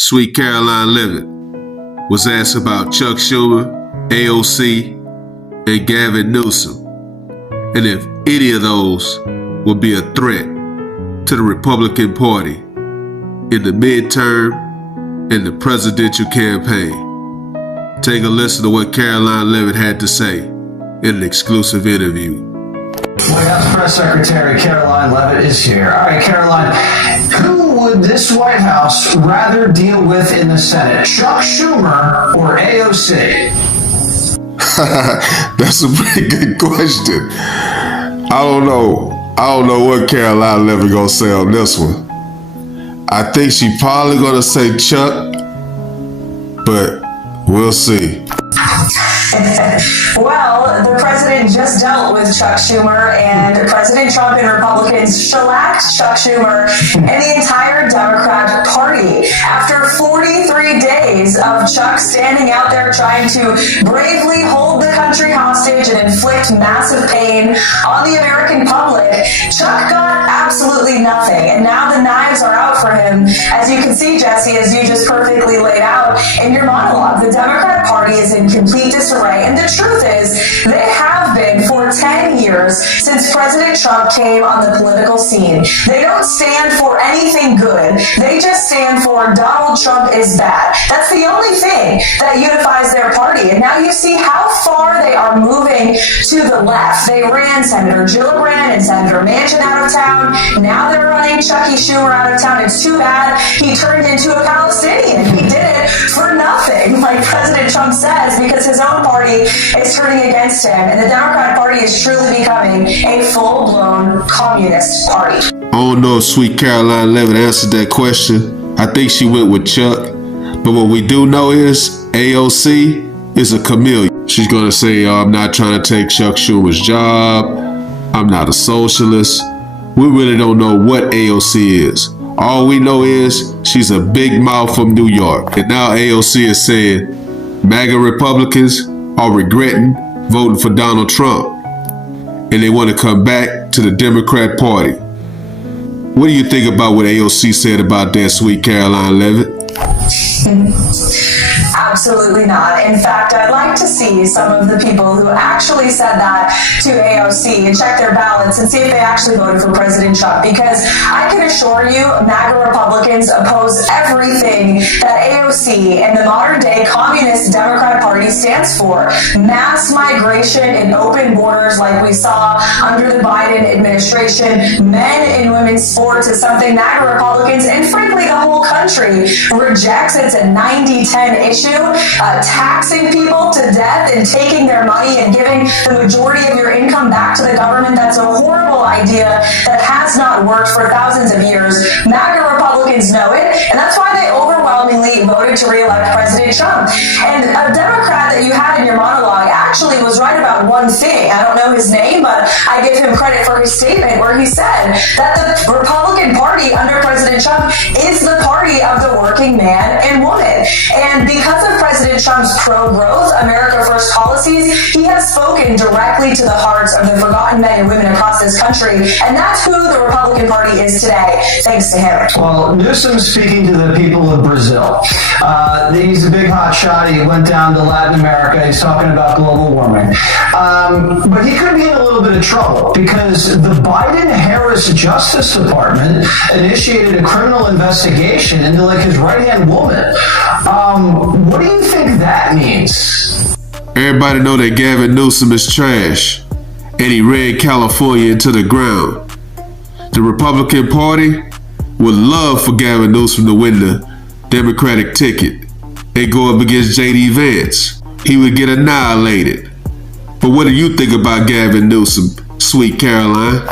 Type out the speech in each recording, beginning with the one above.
Sweet Karoline Leavitt was asked about Chuck Schumer, AOC, and Gavin Newsom, and if any of those would be a threat to the Republican Party in the midterm and the presidential campaign. Take a listen to what Karoline Leavitt had to say in an exclusive interview. White House Press Secretary Karoline Leavitt is here. All right, Karoline, who would this White House rather deal with in the Senate, Chuck Schumer or AOC? That's a pretty good question. I don't know what Karoline Leavitt gonna say on this one. I think she probably gonna say Chuck, but we'll see. Well, the president just dealt with Chuck Schumer, and President Trump and Republicans shellacked Chuck Schumer and the entire Democrat Party. After 43 days of Chuck standing out there trying to bravely hold the country hostage and inflict massive pain on the American public, Chuck got absolutely nothing. And now the knives are out for him. As you can see, Jesse, as you just perfectly laid out in your monologue, the Democrat Party is in complete disarray. And the truth is, they have been for 10 years since President Trump came on the political scene. They don't stand for anything good. They just stand for Donald Trump is bad. That's the only thing that unifies their party. And now you see how far they are moving to the left. They ran Senator Gillibrand and Senator Manchin out of town. Now they're running Chucky Schumer out of town. It's too bad he turned into a Palestinian. He did it for nothing, like President Trump says, because his own party is turning against him, and the Democrat Party is truly becoming a full-blown communist party. I don't know if Sweet Karoline Leavitt answered that question. I think she went with Chuck, but what we do know is AOC is a chameleon. She's gonna say, I'm not trying to take Chuck Schumer's job. I'm not a socialist. We really don't know what AOC is. All we know is she's a big mouth from New York. And now AOC is saying MAGA Republicans are regretting voting for Donald Trump, and they want to come back to the Democrat Party. What do you think about what AOC said about that, Sweet Karoline Leavitt? Absolutely not. In fact, I'd like to see some of the people who actually said that to AOC and check their ballots and see if they actually voted for President Trump, because I can assure you MAGA Republicans oppose everything that AOC and the modern day communist Democrat Party stands for. Mass migration and open borders like we saw under the Biden administration, men and women's sports is something MAGA Republicans and frankly the whole country rejects. It's a 90-10 issue. Taxing people to death and taking their money and giving the majority of your income back to the government, that's a horrible idea that has not worked for thousands of years. MAGA Republicans know it, and that's why they overwhelmingly voted to re-elect President Trump. And a Democrat that you had in your monologue actually was right about one thing. I don't know his name, but I give him credit for his statement where he said that the Republican Party under President Trump is the party of the working man and woman. And because of President Trump's pro-growth, America First policies, he has spoken directly to the hearts of the forgotten men and women across this country, and that's who the Republican Party is today, thanks to him. Well, Newsom's speaking to the people of Brazil. He's a big hot shot. He went down to Latin America. He's talking about global warming. But he could be in a little bit of trouble because the Biden-Harris Justice Department initiated a criminal investigation into his right-hand woman. What do you think that means? Everybody know that Gavin Newsom is trash, and he ran California into the ground. The Republican Party would love for Gavin Newsom to win the Democratic ticket and go up against J.D. Vance. He would get annihilated. But what do you think about Gavin Newsom, Sweet Karoline?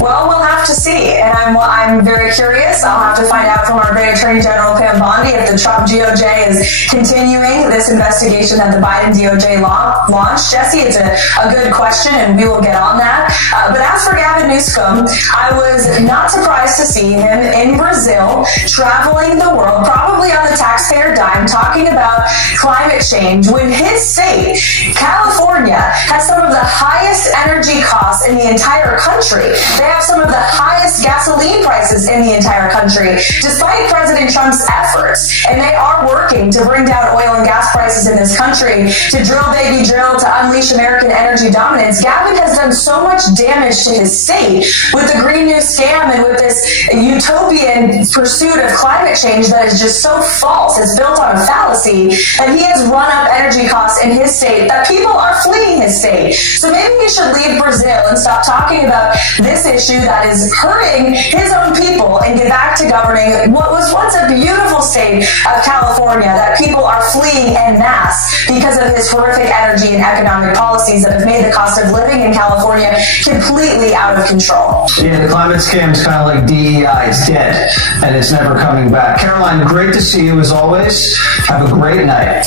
Well, we'll have to see, and I'm very curious. I'll have to find out from our great Attorney General Pam Bondi if the Trump DOJ is continuing this investigation that the Biden DOJ launched. Jesse, it's a good question, and we will get on that. But as for Gavin Newsom, I was not surprised to see him in Brazil, traveling the world, probably on the taxpayer paradigm talking about climate change when his state, California, has some of the highest energy costs in the entire country. They have some of the highest gasoline prices in the entire country, despite President Trump's efforts. And they are working to bring down oil and gas prices in this country, to drill, baby, drill, to unleash American energy dominance. Gavin has done so much damage to his state with the Green New scam and with this utopian pursuit of climate change that is just so false. It's built on a fallacy, and he has run up energy costs in his state that people are fleeing his state. So maybe he should leave Brazil and stop talking about this issue that is hurting his own people and get back to governing what was once a beautiful state of California that people are fleeing en masse because of his horrific energy and economic policies that have made the cost of living in California completely out of control. Yeah, the climate scam is kind of like DEI. It's dead, and it's never coming back. Karoline, great to see you as always. Have a great night.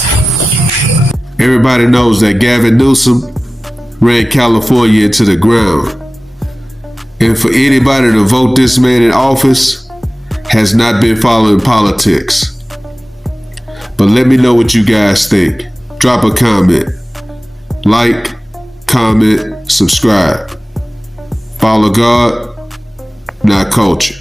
Everybody knows that Gavin Newsom ran California into the ground. And for anybody to vote this man in office has not been following politics. But let me know what you guys think. Drop a comment. Like, comment, subscribe. Follow God, not culture.